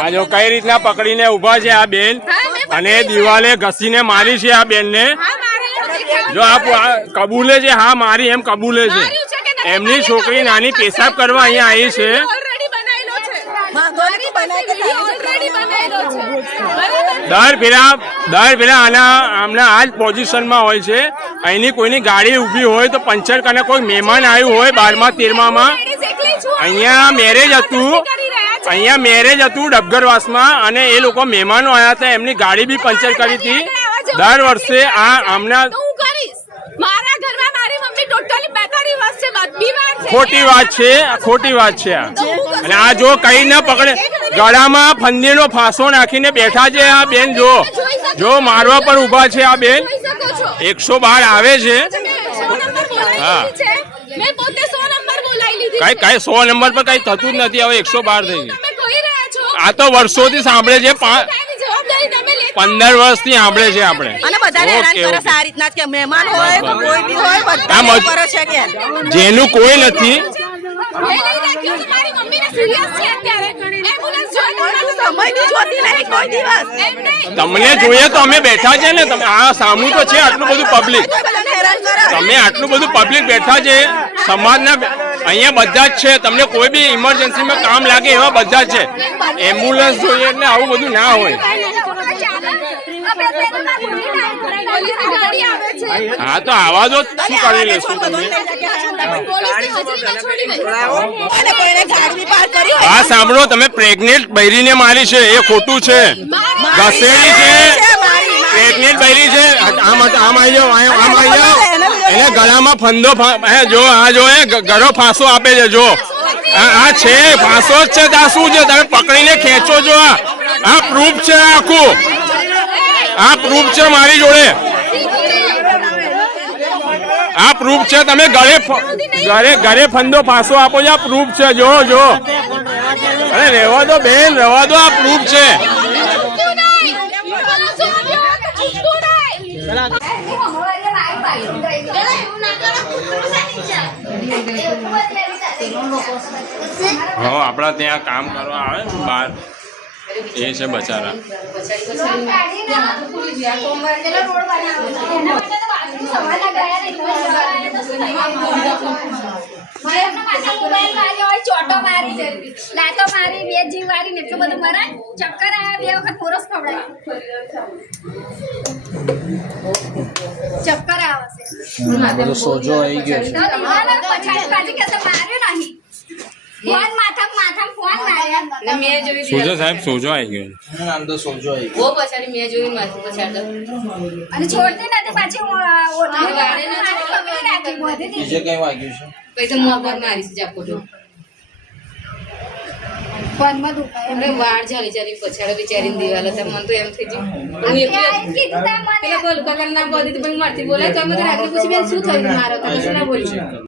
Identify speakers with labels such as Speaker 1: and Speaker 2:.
Speaker 1: આ જો કઈ રીતના પકડીને ઊભા છે આ બેન અને દિવાલે ઘસીને મારી છે આ બેનને. જો આ કબૂલે છે હા મારી એમ કબૂલે છે. એમની છોકરી નાની પેશાબ કરવા અહીંયા આવી છે.
Speaker 2: ઓલરેડી બનાવેલો છે.
Speaker 3: માંગોલી બનાય કે
Speaker 2: વીડિયો ઓલરેડી બનાવેલો છે. બરાબર?
Speaker 1: દર ફેરા દર ફેરા આના આમના આ જ પોઝિશનમાં હોય છે. અહીંની કોઈની ગાડી ઊભી હોય તો પંચર કને કોઈ મહેમાન આવ્યું હોય બારમા તેરમામાં. અહીંયા મેરેજ હતું. અહીંયા મેરેજ હતું ડબગરવાસમાં અને એ લોકો મહેમાનો આવ્યા હતા. એમની ગાડી બી પંચર કરી હતી. દર વર્ષે આ આમના
Speaker 2: તો હું કરીશ. મારા ઘરમાં મારી મમ્મી ટોટલી 45 વર્ષ છે બાદ બીમાર છે.
Speaker 1: ખોટી વાત છે ખોટી વાત છે. અને આ જો કઈ ન પકડે. ગળામાં ફંદીનો ફાંસો નાખીને બેઠા છે આ બેન જો. જો મારવા પર ઊભા છે આ બેન. એકસો બાર આવે છે. હા.
Speaker 2: લીધી છે મેં પોતે સો નંબર બોલાવી લીધી
Speaker 1: કઈ. કઈ સો નંબર પર કઈ થતું જ નથી હવે એકસો બાર થઈ ગયું.
Speaker 2: તમે કહી રહ્યા છો.
Speaker 1: આ તો વર્ષોથી સાંભળે છે પંદર વર્ષથી સાંભળે છે આપણે.
Speaker 3: અને બધાને હેરાન કરે છે આ રીતના કે મહેમાન હોય કોઈ બી હોય બધા કરે છે કે.
Speaker 1: જેનું કોઈ નથી. તમને જોઈએ તો અમે બેઠા છે ને તમે આ સામું તો છે આટલું બધું પબ્લિક તમે આટલું બધું પબ્લિક બેઠા છે સમાજના અહીંયા બધા જ છે. તમને કોઈ બી ઇમરજન્સીમાં કામ લાગે એવા બધા જ છે. એમ્બ્યુલન્સ જોઈએ એટલે આવું બધું ના હોય. હા તો આવા દો. શું કરી લેશો
Speaker 3: હા,
Speaker 1: સાંભળો તમે પ્રેગ્નેન્ટ બૈરીને મારી છે. એ ખોટું છે. ઘસેડી છે. પ્રેગ્નેન્ટ બૈરી છે. આમ આમ આવી જાઓ આમ આવી જાઓ. એને ગળામાં ફંદો જો, આ જો, એ ગળો ફાંસો આપે છે, જો. આ છે, ફાંસો જ છે આ શું છે તમે પકડીને ખેંચો, જો, આ. આ પ્રૂફ છે આખું. આ પ્રૂફ છે મારી જોડે. આ પ્રૂફ છે, તમે ઘરે ઘરે ઘરે ફંદો ફાંસો આપો છો, આ પ્રૂફ છે, જો જો. અરે, રહેવા દો, બેન, રહેવા દો, આ પ્રૂફ છે. હા આપણા ત્યાં કામ કરવા આવે ને બહાર એ છે બચારા.
Speaker 4: લાતો મારી બે જીવ વાળી ને એટલું બધું મરાય ચક્કર આયા બે વખત પોરસ ખવડાય ચક્કર આવે
Speaker 5: સોજો આવી ગયો. છે
Speaker 4: તો દિવાલ પછાડી પાછી કે તો માર્યું નહીં ફોન માથા માથા ફોન માર્યા
Speaker 6: મેં જોઈ
Speaker 1: સોજો સાહેબ સોજો આવી ગયો.
Speaker 5: સોજો આવી
Speaker 6: ગયો પછાડી મેં જોયું માથું પછાડતો
Speaker 4: અને છોડતી નથી પાછી.
Speaker 5: બીજે કઈ વાગ્યું છે?
Speaker 6: પછી તો મોં પર મારીશ
Speaker 4: પગમાં દુખાય
Speaker 6: અરે વાળ ચાલી ચાલી પછાડો બિચારીને દિવાલ હતા મને તો એમ થઈ ગયું. હું એકલી પેલા બોલ ના બોલી તો પછી મારથી બોલાય તો અમે રાત્રે પૂછી બેન શું થયું? મારો તો ના બોલ્યું.